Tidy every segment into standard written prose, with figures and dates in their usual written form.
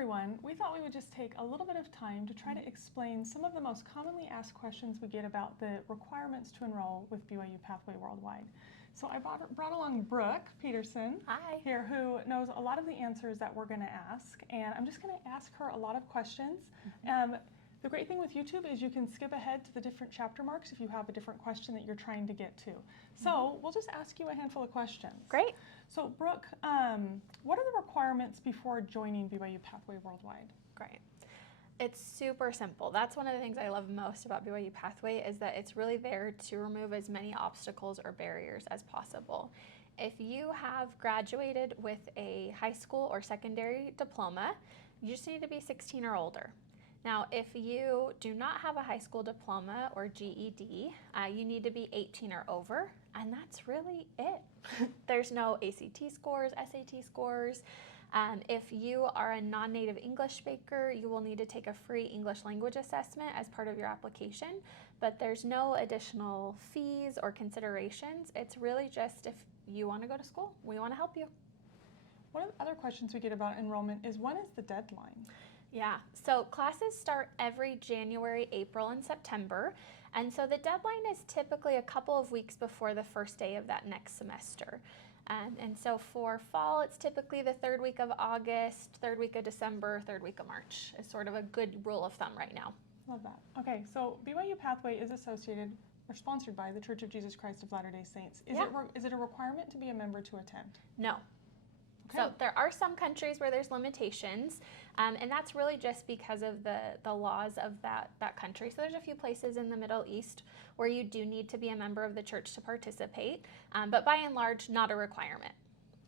everyone. We thought we would just take a little bit of time to try to explain some of the most commonly asked questions we get about the requirements to enroll with BYU-Pathway Worldwide. So I brought along Brooke Peterson here, who knows a lot of the answers that we're going to ask, and I'm just going to ask her a lot of questions. The great thing with YouTube is you can skip ahead to the different chapter marks if you have a different question that you're trying to get to. So we'll just ask you a handful of questions. Great. So Brooke, what are the requirements before joining BYU-Pathway Worldwide? Great. It's super simple. That's one of the things I love most about BYU Pathway is that it's really there to remove as many obstacles or barriers as possible. If you have graduated with a high school or secondary diploma, you just need to be 16 or older. Now, if you do not have a high school diploma or GED, you need to be 18 or over, and that's really it. There's no ACT scores, SAT scores. If you are a non-native English speaker, you will need to take a free English language assessment as part of your application, but there's no additional fees or considerations. It's really just if you want to go to school, we want to help you. One of the other questions we get about enrollment is, when is the deadline? Yeah, so classes start every January, April, and September, and so the deadline is typically a couple of weeks before the first day of that next semester. And so for fall, it's typically the third week of August, third week of December, third week of March is sort of a good rule of thumb right now. Love that. Okay, so BYU Pathway is associated or sponsored by the Church of Jesus Christ of Latter-day Saints. Is it a requirement to be a member to attend? No. Okay. So there are some countries where there's limitations, and that's really just because of the laws of that country. So there's a few places in the Middle East where you do need to be a member of the church to participate, but by and large, not a requirement.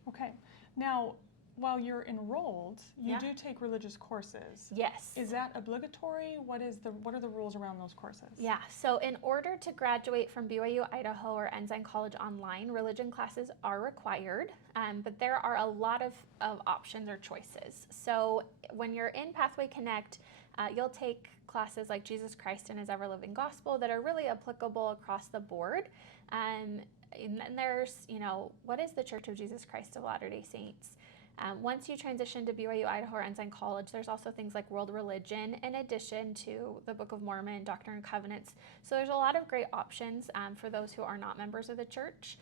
Okay. Now, while you're enrolled, you do take religious courses. Yes. Is that obligatory? What are the rules around those courses? Yeah, so in order to graduate from BYU-Idaho or Ensign College online, religion classes are required, but there are a lot of options or choices. So when you're in Pathway Connect, you'll take classes like Jesus Christ and His Ever-Living Gospel that are really applicable across the board. And there's, what is the Church of Jesus Christ of Latter-day Saints? Once you transition to BYU-Idaho or Ensign College, there's also things like world religion in addition to the Book of Mormon, Doctrine and Covenants. So there's a lot of great options for those who are not members of the church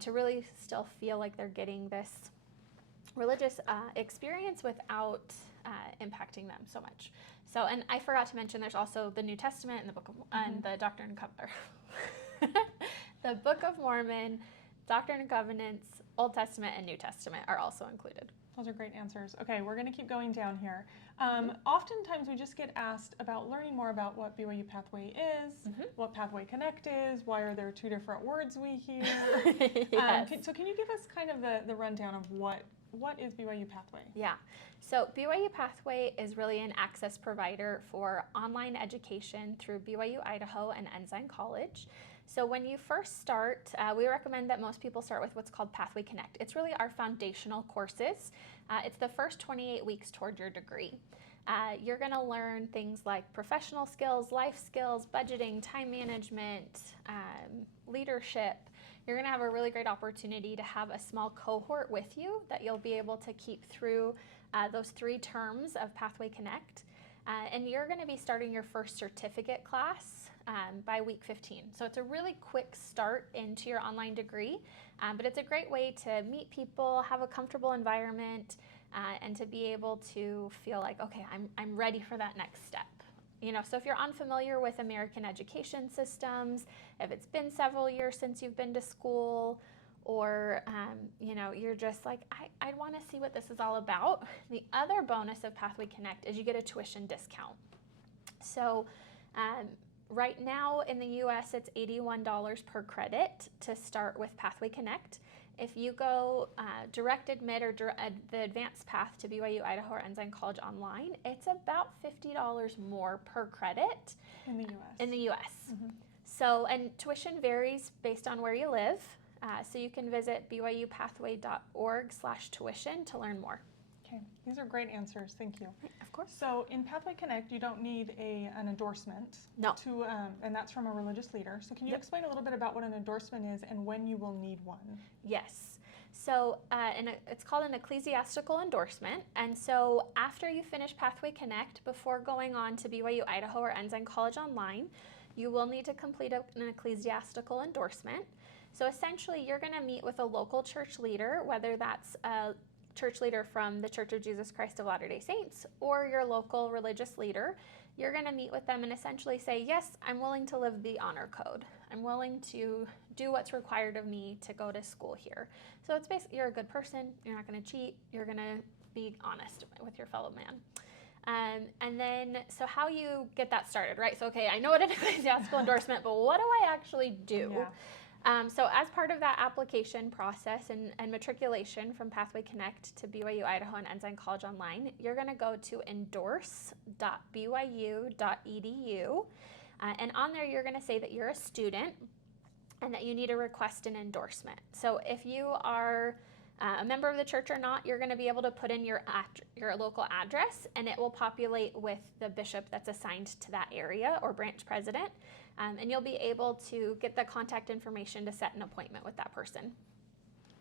to really still feel like they're getting this religious experience without impacting them so much. So, and I forgot to mention, there's also the New Testament and the Book of and the Doctrine and Covenants. The Book of Mormon, Doctrine and Covenants, Old Testament, and New Testament are also included. Those are great answers. Okay, we're going to keep going down here. Oftentimes we just get asked about learning more about what BYU Pathway is, what Pathway Connect is, why are there two different words we hear. Yes. So can you give us kind of the rundown of what is BYU Pathway? Yeah, so BYU Pathway is really an access provider for online education through BYU-Idaho and Ensign College. So when you first start, we recommend that most people start with what's called Pathway Connect. It's really our foundational courses. It's the first 28 weeks toward your degree. You're going to learn things like professional skills, life skills, budgeting, time management, leadership. You're going to have a really great opportunity to have a small cohort with you that you'll be able to keep through those 3 terms of Pathway Connect. And you're going to be starting your first certificate class by week 15. So it's a really quick start into your online degree, but it's a great way to meet people, have a comfortable environment, and to be able to feel like, okay, I'm ready for that next step. So if you're unfamiliar with American education systems, if it's been several years since you've been to school, or you're just like, I want to see what this is all about. The other bonus of Pathway Connect is you get a tuition discount. So right now in the US, it's $81 per credit to start with Pathway Connect. If you go direct admit or the advanced path to BYU-Idaho or Ensign College online, it's about $50 more per credit. In the US. In the US. So, and tuition varies based on where you live. So you can visit byupathway.org/tuition to learn more. Okay, these are great answers. Thank you. Of course. So in Pathway Connect, you don't need an endorsement. No. And that's from a religious leader. So can you explain a little bit about what an endorsement is and when you will need one? Yes. So it's called an ecclesiastical endorsement. And so after you finish Pathway Connect, before going on to BYU-Idaho or Ensign College online, you will need to complete an ecclesiastical endorsement. So essentially, you're going to meet with a local church leader, whether that's a church leader from the Church of Jesus Christ of Latter-day Saints or your local religious leader. You're going to meet with them and essentially say, yes, I'm willing to live the honor code. I'm willing to do what's required of me to go to school here. So it's basically, you're a good person, you're not going to cheat, you're going to be honest with your fellow man. And then, so how you get that started, right? So, okay, I know what an ecclesiastical endorsement, but what do I actually do? Yeah. So as part of that application process and matriculation from Pathway Connect to BYU-Idaho and Ensign College Online, you're going to go to endorse.byu.edu. And on there, you're going to say that you're a student and that you need to request an endorsement. So if you are a member of the church or not, you're going to be able to put in your local address, and it will populate with the bishop that's assigned to that area or branch president. And you'll be able to get the contact information to set an appointment with that person.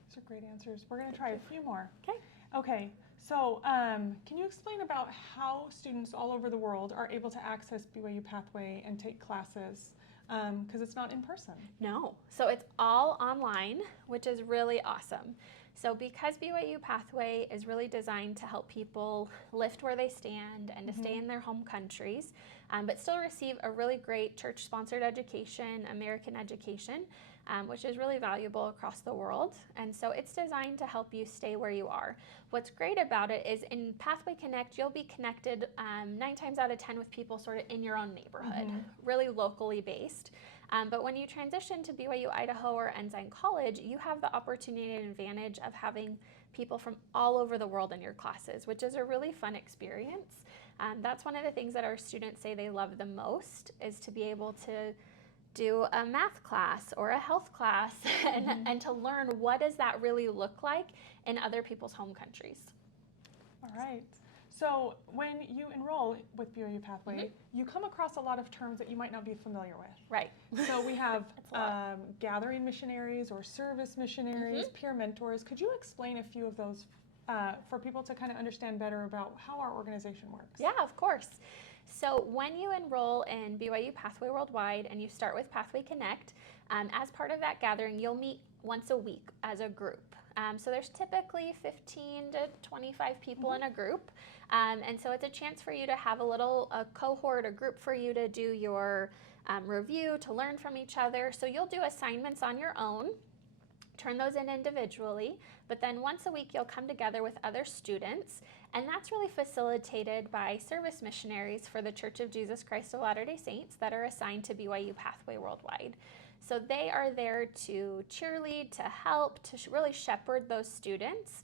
Those are great answers. We're going to try a few more. Okay. Okay, so can you explain about how students all over the world are able to access BYU Pathway and take classes? Because it's not in person. No, so it's all online, which is really awesome. So because BYU Pathway is really designed to help people lift where they stand and to stay in their home countries, but still receive a really great church-sponsored education, American education, which is really valuable across the world. And so it's designed to help you stay where you are. What's great about it is in Pathway Connect, you'll be connected 9 times out of 10 with people sort of in your own neighborhood, really locally based. But when you transition to BYU-Idaho or Ensign College, you have the opportunity and advantage of having people from all over the world in your classes, which is a really fun experience. That's one of the things that our students say they love the most, is to be able to do a math class or a health class and to learn what does that really look like in other people's home countries. All right. So when you enroll with BYU Pathway, you come across a lot of terms that you might not be familiar with. Right. So we have gathering missionaries or service missionaries, peer mentors. Could you explain a few of those for people to kind of understand better about how our organization works? Yeah, of course. So when you enroll in BYU Pathway Worldwide and you start with Pathway Connect, as part of that gathering, you'll meet once a week as a group. So there's typically 15 to 25 people in a group. And so it's a chance for you to have a cohort, a group for you to do your review, to learn from each other. So you'll do assignments on your own, turn those in individually, but then once a week you'll come together with other students, and that's really facilitated by service missionaries for the Church of Jesus Christ of Latter-day Saints that are assigned to BYU Pathway Worldwide. So they are there to cheerlead, to help, to really shepherd those students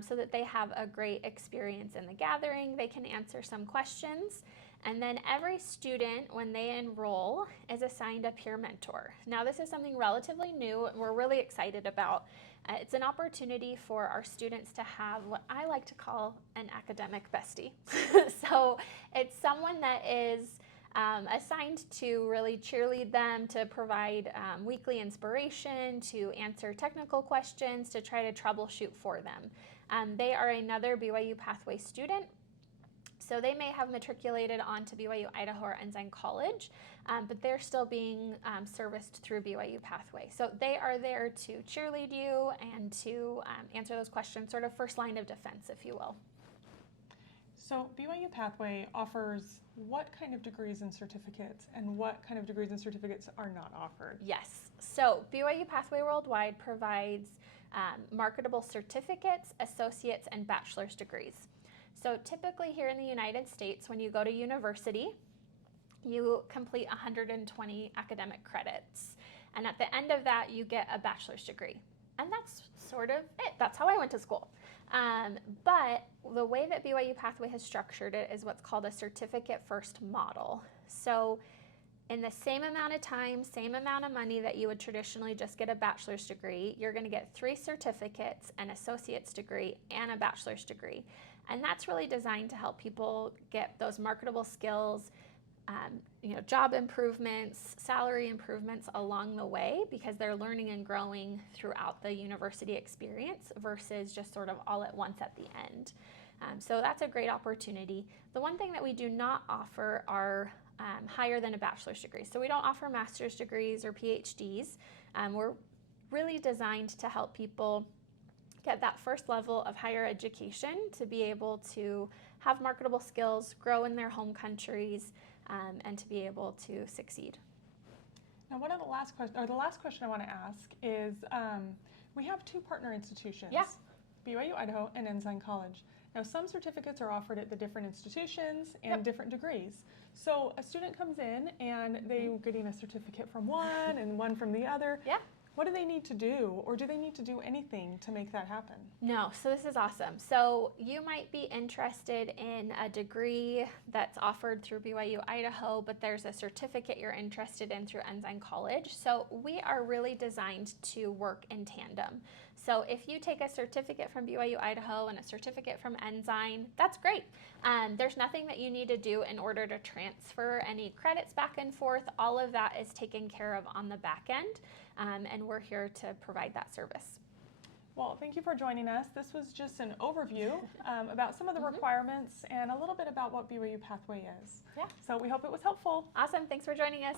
so that they have a great experience in the gathering. They can answer some questions. And then every student, when they enroll, is assigned a peer mentor. Now, this is something relatively new and we're really excited about. It's an opportunity for our students to have what I like to call an academic bestie. So it's someone that is assigned to really cheerlead them, to provide weekly inspiration, to answer technical questions, to try to troubleshoot for them. They are another BYU Pathway student. So they may have matriculated onto BYU-Idaho or Ensign College, but they're still being serviced through BYU Pathway. So they are there to cheerlead you and to answer those questions, sort of first line of defense, if you will. So BYU Pathway offers what kind of degrees and certificates, and what kind of degrees and certificates are not offered? Yes. So BYU Pathway Worldwide provides marketable certificates, associates, and bachelor's degrees. So typically here in the United States, when you go to university, you complete 120 academic credits. And at the end of that, you get a bachelor's degree. And that's sort of it. That's how I went to school. But the way that BYU Pathway has structured it is what's called a certificate first model. So in the same amount of time, same amount of money that you would traditionally just get a bachelor's degree, you're going to get 3 certificates, an associate's degree, and a bachelor's degree. And that's really designed to help people get those marketable skills, job improvements, salary improvements along the way, because they're learning and growing throughout the university experience versus just sort of all at once at the end. So that's a great opportunity. The one thing that we do not offer are higher than a bachelor's degree. So we don't offer master's degrees or PhDs. We're really designed to help people get that first level of higher education to be able to have marketable skills, grow in their home countries, and to be able to succeed. Now, one of the last question I want to ask is, we have two partner institutions, Yeah. BYU-Idaho and Ensign College. Now, some certificates are offered at the different institutions and different degrees. So a student comes in and they're getting a certificate from one and one from the other. Yeah. What do they need to do, or do they need to do anything to make that happen? No, so this is awesome. So you might be interested in a degree that's offered through BYU-Idaho, but there's a certificate you're interested in through Ensign College. So we are really designed to work in tandem. So if you take a certificate from BYU-Idaho and a certificate from Ensign, that's great. There's nothing that you need to do in order to transfer any credits back and forth. All of that is taken care of on the back end, and we're here to provide that service. Well, thank you for joining us. This was just an overview about some of the requirements and a little bit about what BYU Pathway is. Yeah. So we hope it was helpful. Awesome. Thanks for joining us.